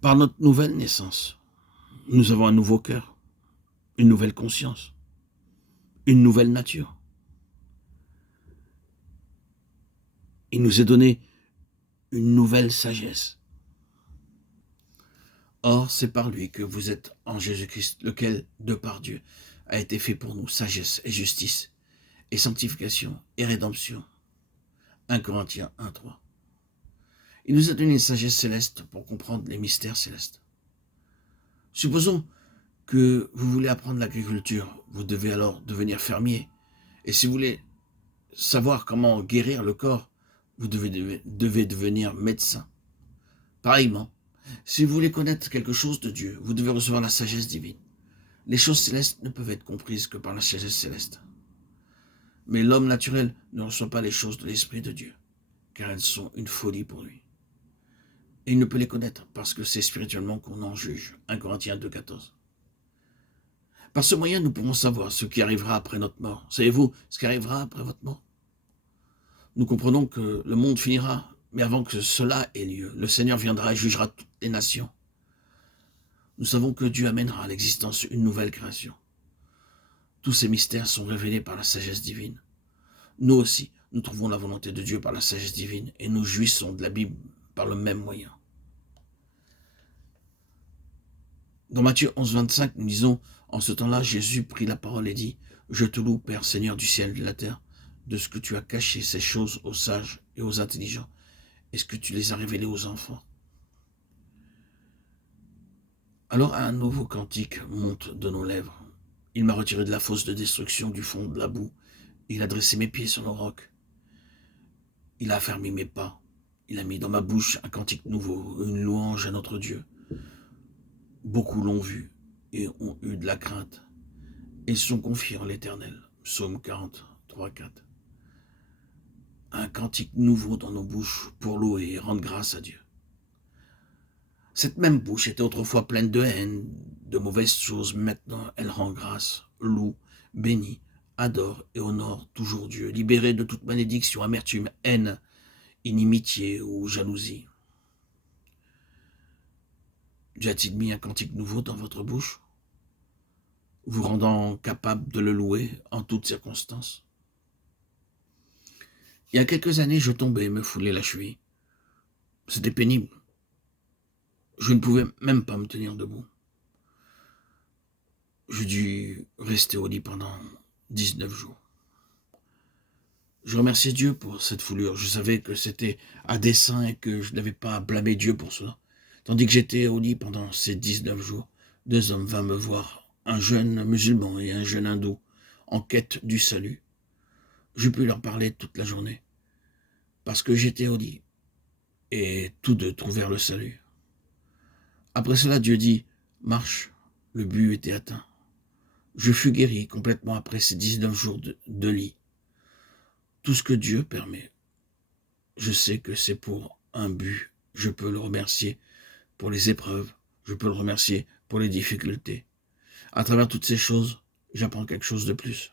Par notre nouvelle naissance, nous avons un nouveau cœur, une nouvelle conscience, une nouvelle nature. Il nous est donné une nouvelle sagesse. Or, c'est par lui que vous êtes en Jésus-Christ, lequel, de par Dieu, a été fait pour nous sagesse et justice, et sanctification et rédemption. 1 Corinthiens 1:3. Il nous a donné une sagesse céleste pour comprendre les mystères célestes. Supposons que vous voulez apprendre l'agriculture, vous devez alors devenir fermier. Et si vous voulez savoir comment guérir le corps, vous devez devenir médecin. Pareillement, si vous voulez connaître quelque chose de Dieu, vous devez recevoir la sagesse divine. Les choses célestes ne peuvent être comprises que par la sagesse céleste. Mais l'homme naturel ne reçoit pas les choses de l'Esprit de Dieu, car elles sont une folie pour lui. Et il ne peut les connaître parce que c'est spirituellement qu'on en juge. 1 Corinthiens 2:14. Par ce moyen, nous pourrons savoir ce qui arrivera après notre mort. Savez-vous ce qui arrivera après votre mort? Nous comprenons que le monde finira, mais avant que cela ait lieu, le Seigneur viendra et jugera toutes les nations. Nous savons que Dieu amènera à l'existence une nouvelle création. Tous ces mystères sont révélés par la sagesse divine. Nous aussi, nous trouvons la volonté de Dieu par la sagesse divine et nous jouissons de la Bible par le même moyen. Dans Matthieu 11:25, nous lisons, en ce temps-là, Jésus prit la parole et dit, « Je te loue, Père, Seigneur du ciel et de la terre, de ce que tu as caché ces choses aux sages et aux intelligents, et ce que tu les as révélées aux enfants. » Alors un nouveau cantique monte de nos lèvres. Il m'a retiré de la fosse de destruction, du fond de la boue. Il a dressé mes pieds sur le roc. Il a affermi mes pas. Il a mis dans ma bouche un cantique nouveau, une louange à notre Dieu. Beaucoup l'ont vu et ont eu de la crainte. Et se sont confiés en l'Éternel. Psaume 43:4. Un cantique nouveau dans nos bouches pour louer et rendre grâce à Dieu. Cette même bouche était autrefois pleine de haine, de mauvaises choses. Maintenant, elle rend grâce, loue, bénit, adore et honore toujours Dieu, libérée de toute malédiction, amertume, haine, inimitié ou jalousie. Dieu a-t-il mis un cantique nouveau dans votre bouche, vous rendant capable de le louer en toutes circonstances? Il y a quelques années, je tombais et me foulais la cheville. C'était pénible. Je ne pouvais même pas me tenir debout. J'ai dû rester au lit pendant 19 jours. Je remerciais Dieu pour cette foulure. Je savais que c'était à dessein et que je n'avais pas à blâmer Dieu pour cela. Tandis que j'étais au lit pendant ces 19 jours, deux hommes vinrent me voir, un jeune musulman et un jeune hindou, en quête du salut. Je pus leur parler toute la journée, parce que j'étais au lit, et tous deux trouvèrent le salut. Après cela, Dieu dit, « Marche », le but était atteint. Je fus guéri complètement après ces 19 jours de lit. Tout ce que Dieu permet, je sais que c'est pour un but. Je peux le remercier pour les épreuves, je peux le remercier pour les difficultés. À travers toutes ces choses, j'apprends quelque chose de plus.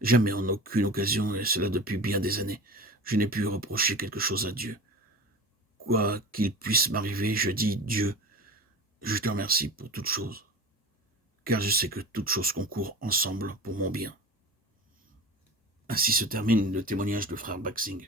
Jamais en aucune occasion, et cela depuis bien des années, je n'ai pu reprocher quelque chose à Dieu. Quoi qu'il puisse m'arriver, je dis, Dieu, je te remercie pour toutes choses, car je sais que toutes choses concourent ensemble pour mon bien. Ainsi se termine le témoignage de frère Baksing.